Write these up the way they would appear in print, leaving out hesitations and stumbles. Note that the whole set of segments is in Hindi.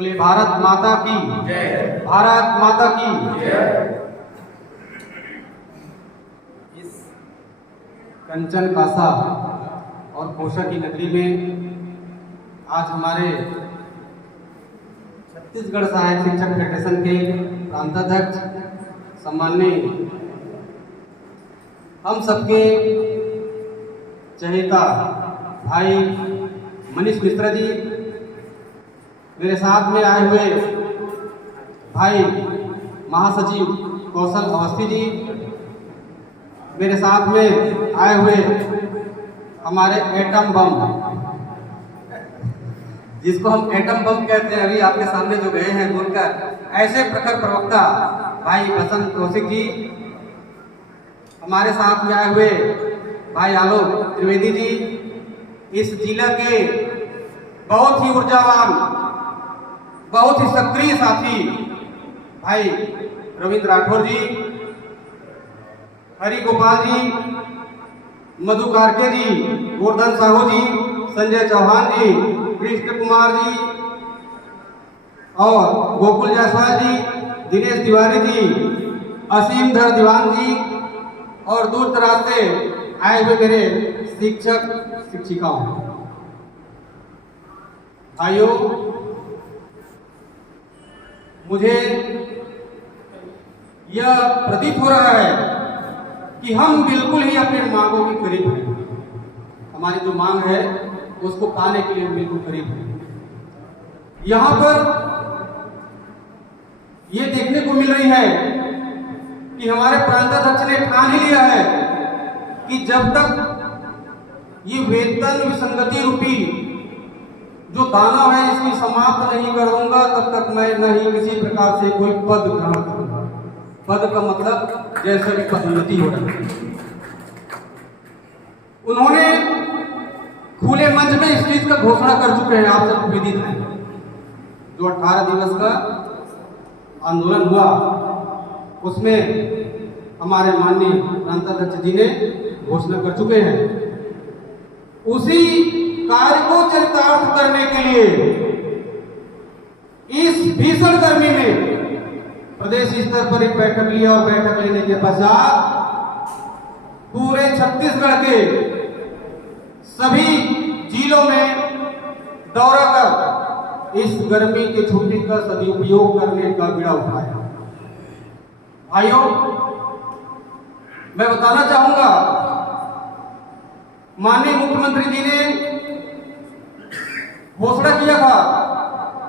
बोले भारत माता की जय। भारत माता की जय। इस कंचन कासा और कोशा की नगरी में आज हमारे छत्तीसगढ़ सहायक शिक्षक फेडरेशन के प्रांताध्यक्ष सम्माननीय हम सबके चहेता भाई मनीष मिश्रा जी, मेरे साथ में आए हुए भाई महासचिव कौशल अवस्थी जी, मेरे साथ में आए हुए हमारे एटम बम, जिसको हम एटम बम कहते हैं, अभी आपके सामने जो गए हैं बोलकर, ऐसे प्रखर प्रवक्ता भाई बसंत कौशिक जी, हमारे साथ में आए हुए भाई आलोक त्रिवेदी जी, इस जिला के बहुत ही ऊर्जावान, बहुत ही सक्रिय साथी भाई रविंद्र राठौर जी, हरि गोपाल जी, मधु कारके जी, गोवर्धन साहू जी, संजय चौहान जी, कृष्ण कुमार जी और गोकुल जायसवाल जी, दिनेश तिवारी जी, असीम धर दीवान जी और दूर दराज से आए हुए मेरे शिक्षक शिक्षिकाओं, भाइयों, मुझे यह प्रतीत हो रहा है कि हम बिल्कुल ही अपने मांगों के करीब हैं। हमारी जो मांग है उसको पाने के लिए हम बिल्कुल करीब हैं। यहां पर यह देखने को मिल रही है कि हमारे प्रांताध्यक्ष ने ठान ही लिया है कि जब तक ये वेतन विसंगति रूपी जो दानव है इसकी समाप्त नहीं कर दूंगा, तब तक मैं नहीं किसी प्रकार से कोई पद ग्रहण करूंगा। पद का मतलब जैसे भी पदोन्नति हो रही है। उन्होंने खुले मंच में इस चीज का घोषणा कर चुके हैं, आप सब विदित हैं। जो 18 दिवस का आंदोलन हुआ उसमें हमारे माननीय प्रांताध्यक्ष जी ने घोषणा कर चुके हैं। उसी कार्य को चरितार्थ करने के लिए इस भीषण गर्मी में प्रदेश स्तर पर एक बैठक लिया और बैठक लेने के पश्चात पूरे छत्तीसगढ़ के सभी जिलों में दौरा कर इस गर्मी की छुट्टी का सदुपयोग करने का बीड़ा उठाया। भाइयों, मैं बताना चाहूंगा, माननीय मुख्यमंत्री जी ने घोषणा किया था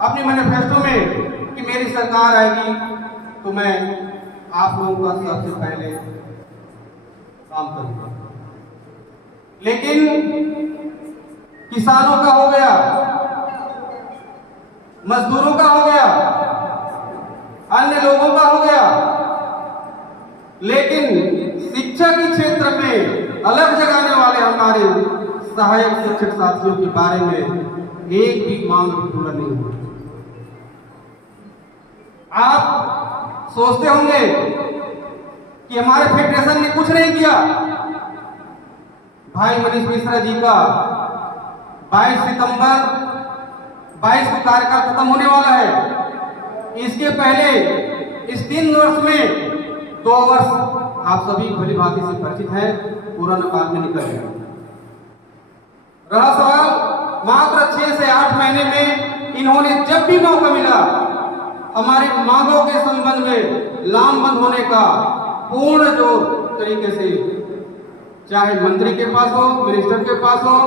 अपने मैनिफेस्टो में कि मेरी सरकार आएगी तो मैं आप लोगों का सबसे पहले काम करूंगा। लेकिन किसानों का हो गया, मजदूरों का हो गया, अन्य लोगों का हो गया, लेकिन शिक्षा के क्षेत्र में अलग जगाने वाले हमारे सहायक शिक्षक साथियों के बारे में एक भी मांग पूरा नहीं हुआ। आप सोचते होंगे कि हमारे फेडरेशन ने कुछ नहीं किया। भाई मनीष मिश्रा जी का 22 सितंबर 22 को कार्यकाल खत्म होने वाला है। इसके पहले इस 3 वर्ष में 2 वर्ष आप सभी भली भांति से परिचित हैं, कोरोना काल में निकल गया। रहा सवाल मात्र 6 से 8 महीने में इन्होंने जब भी मौका मिला हमारी मांगों के संबंध में लामबंद होने का पूर्ण जो तरीके से, चाहे मंत्री के पास हो, मिनिस्टर के पास हो,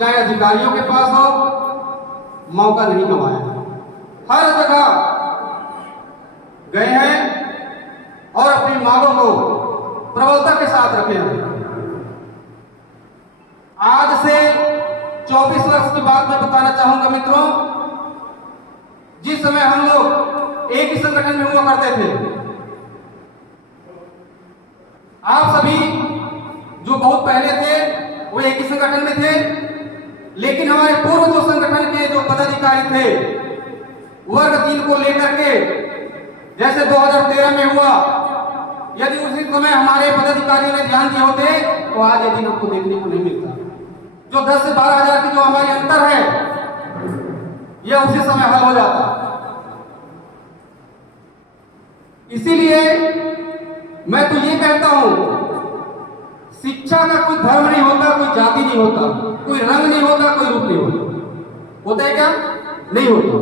चाहे अधिकारियों के पास हो, मौका नहीं गंवाया। हर जगह गए हैं और अपनी मांगों को प्रबलता के साथ रखे हैं। आज से 24 वर्ष की बात मैं बताना चाहूंगा मित्रों, जिस समय हम लोग एक ही संगठन में हुआ करते थे। आप सभी जो बहुत पहले थे वो एक ही संगठन में थे, लेकिन हमारे पूर्व जो संगठन के जो पदाधिकारी थे वर्ग 3 को लेकर के, जैसे 2013 में हुआ, यदि उसी समय हमारे पदाधिकारियों ने ध्यान दिए होते तो आज ये दिन हमको देखने को नहीं मिलता। जो 10 से 12 हजार की जो हमारी अंतर है यह उसी समय हल हो जाता। इसीलिए मैं तो ये कहता हूं, शिक्षा का कोई धर्म नहीं होता, कोई जाति नहीं होता, कोई रंग नहीं होता, कोई रूप नहीं होता। होता है क्या? नहीं होता।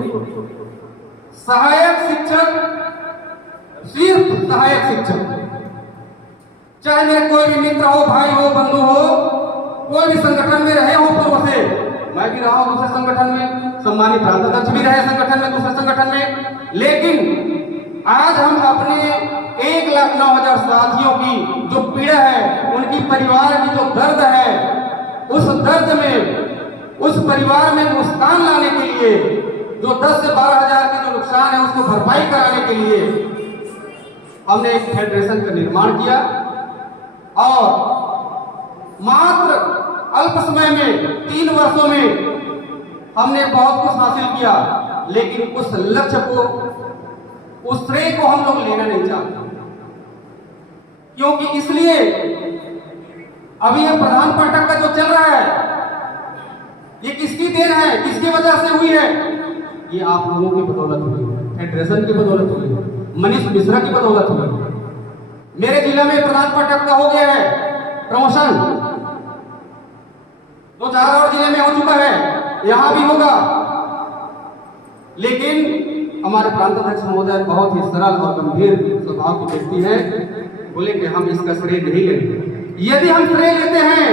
सहायक शिक्षक सिर्फ सहायक शिक्षक, चाहे मेरे कोई भी मित्र हो, भाई हो, बंधु हो, कोई भी संगठन में रहे हो पूर्व से, मैं भी रहा हूं दूसरे संगठन में, सम्मानित प्रांताध्यक्ष भी रहे संगठन में, दूसरे संगठन में, लेकिन आज हम अपने 1,09,000 साथियों की जो पीड़ा है, उनकी परिवार की जो दर्द है, उस दर्द में, उस परिवार में मुस्कान लाने के लिए, जो 10 से 12,000 की जो नुकसान है उसको भरपाई कराने के लिए हमने एक फेडरेशन का निर्माण किया और मात्र अल्प समय में 3 वर्षों में हमने बहुत कुछ हासिल किया, लेकिन उस लक्ष्य को, उस श्रेय को हम लोग लेना नहीं चाहते, क्योंकि इसलिए अभी ये प्रधान पाठक का जो चल रहा है, ये किसकी देन है, किसकी वजह से हुई है? ये आप लोगों की बदौलत हुई है, फेडरेशन की बदौलत हुई है, मनीष मिश्रा की बदौलत हुई है। मेरे जिले में प्रधान पाठक का हो गया है प्रमोशन, 2-4 और जिले में हो चुका है, यहां भी होगा, लेकिन हमारे प्रांताध्यक्ष महोदय बहुत ही सरल और गंभीर स्वभाव के व्यक्ति हैं, बोले कि हम इसका श्रेय नहीं लेंगे। यदि हम श्रेय लेते हैं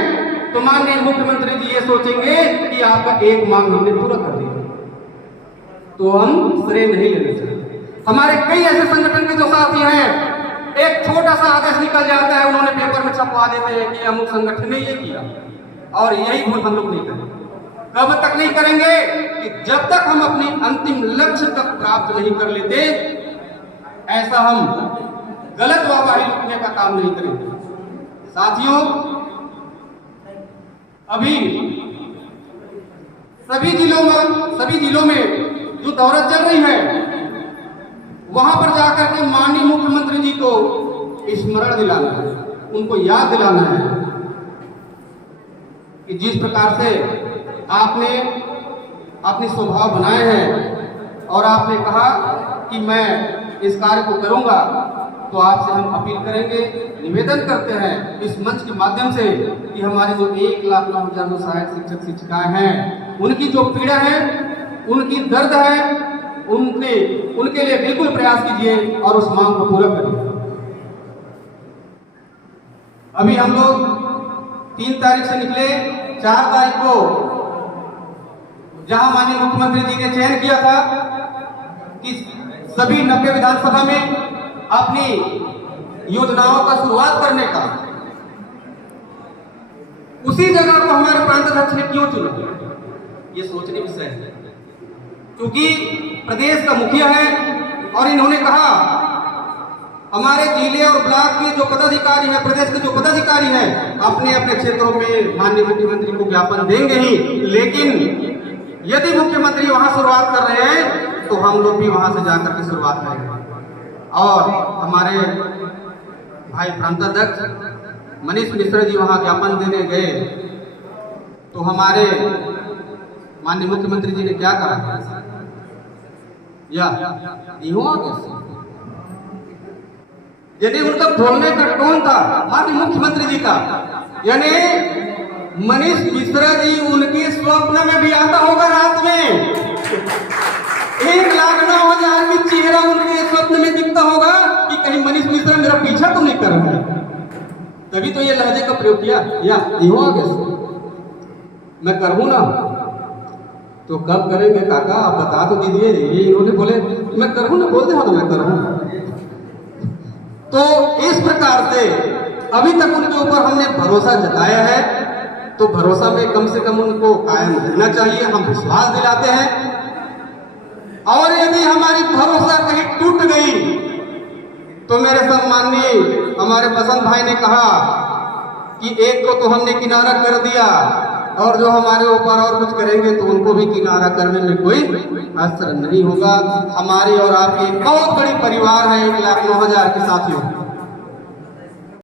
तो माननीय मुख्यमंत्री जी ये सोचेंगे कि आपका एक मांग हमने पूरा कर दिया, तो हम श्रेय नहीं लेना चाहिए। हमारे कई ऐसे संगठन के जो साथी हैं, एक छोटा सा आदेश निकल जाता है, उन्होंने पेपर में छपवा देते हैं कि अमुक संगठन ने ये किया, और यही भूल हम लोग नहीं करेंगे। कब तक नहीं करेंगे? कि जब तक हम अपनी अंतिम लक्ष्य तक प्राप्त नहीं कर लेते, ऐसा हम गलत वाहवाही लूटने का काम नहीं करेंगे। साथियों, अभी सभी जिलों में जो दौरा चल रही है, वहां पर जाकर के माननीय मुख्यमंत्री जी को स्मरण दिलाना है, उनको याद दिलाना है कि जिस प्रकार से आपने अपने स्वभाव बनाए हैं और आपने कहा कि मैं इस कार्य को करूंगा, तो आपसे हम अपील करेंगे, निवेदन करते हैं इस मंच के माध्यम से कि हमारे जो 1,09,000 जो सहायक शिक्षक शिक्षिकाएं हैं, उनकी जो पीड़ा है, उनकी दर्द है, उनके लिए बिल्कुल प्रयास कीजिए और उस मांग को पूरा करिए। अभी हम लोग 3 तारीख से निकले, 4 तारीख को जहां माननीय मुख्यमंत्री जी ने चयन किया था कि सभी 90 विधानसभा में अपनी योजनाओं का शुरुआत करने का, उसी जगह को हमारे प्रांताध्यक्ष ने क्यों चुना, ये सोचने विषय है। क्योंकि प्रदेश का मुखिया है और इन्होंने कहा हमारे जिले और ब्लॉक के जो पदाधिकारी हैं, प्रदेश के जो पदाधिकारी हैं, अपने अपने क्षेत्रों में माननीय मुख्यमंत्री को ज्ञापन देंगे ही, लेकिन यदि मुख्यमंत्री वहां शुरुआत कर रहे हैं तो हम लोग भी वहां से जाकर के शुरुआत करेंगे। और हमारे भाई प्रांताध्यक्ष मनीष मिश्रा जी वहां ज्ञापन देने गए तो हमारे माननीय मुख्यमंत्री जी ने क्या कहा, या यदि उनका बोलने का टोन था माननीय मुख्यमंत्री जी का, यानी मनीष मिश्रा जी उनके स्वप्न में भी आता होगा रात में, 1,09,000 की चेहरा उनके स्वप्न में दिखता होगा कि कहीं मनीष मिश्रा मेरा पीछा तो नहीं कर रहा है, तभी तो ये लहजे का प्रयोग किया, या मैं करूं ना, तो कब करेंगे काका, आप बता तो दीजिए। ये इन्होंने बोले मैं करूं ना, बोलते हो तो मैं करूं। तो इस प्रकार से अभी तक उनके ऊपर हमने भरोसा जताया है, तो भरोसा में कम से कम उनको कायम रहना चाहिए, हम विश्वास दिलाते हैं। और यदि हमारी भरोसा कहीं टूट गई तो मेरे सम्माननीय हमारे बसंत भाई ने कहा कि एक को तो हमने किनारा कर दिया, और जो हमारे ऊपर और कुछ करेंगे तो उनको भी किनारा करने में कोई असर नहीं होगा। हमारी और आपकी बहुत बड़ी परिवार है 1,09,000 के साथियों।